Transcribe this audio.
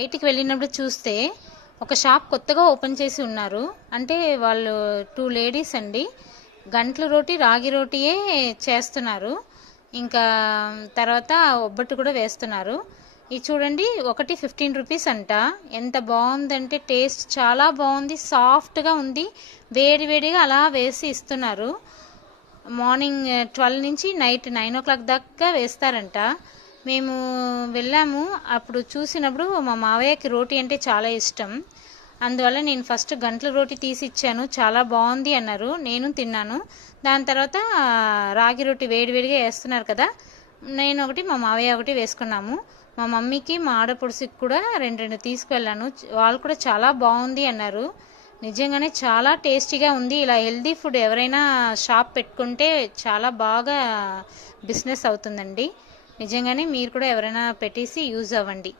బయటికి వెళ్ళినప్పుడు చూస్తే ఒక షాప్ కొత్తగా ఓపెన్ చేసి ఉన్నారు. అంటే వాళ్ళు 2 లేడీస్ అండి. గంట్ల రోటి రాగి రోటియే చేస్తున్నారు. ఇంకా తర్వాత ఒబ్బట్టు కూడా వేస్తున్నారు. ఇది చూడండి, ఒకటి 15 రూపీస్ అంట. ఎంత బాగుందంటే టేస్ట్ చాలా బాగుంది, సాఫ్ట్గా ఉంది. వేడి వేడిగా అలా వేసి ఇస్తున్నారు. మార్నింగ్ 12 నుంచి నైట్ 9 దాకా వేస్తారంట. మేము వెళ్ళాము, అప్పుడు చూసినప్పుడు మా మావయ్యకి రోటీ అంటే చాలా ఇష్టం. అందువల్ల నేను ఫస్ట్ గంట్ల రోటీ తీసి ఇచ్చాను. చాలా బాగుంది అన్నారు, నేను తిన్నాను. దాని తర్వాత రాగి రోటీ వేడివేడిగా వేస్తున్నారు కదా, నేను ఒకటి మా మావయ్య ఒకటి వేసుకున్నాము. మా మమ్మీకి మా ఆడపడుసుకి కూడా రెండు తీసుకువెళ్ళాను. వాళ్ళు కూడా చాలా బాగుంది అన్నారు. నిజంగానే చాలా టేస్టీగా ఉంది. ఇలా హెల్దీ ఫుడ్ ఎవరైనా షాప్ పెట్టుకుంటే చాలా బాగా బిజినెస్ అవుతుందండి. నిజంగానే మీరు కూడా ఎవరైనా పెట్టేసి యూజ్ అవ్వండి.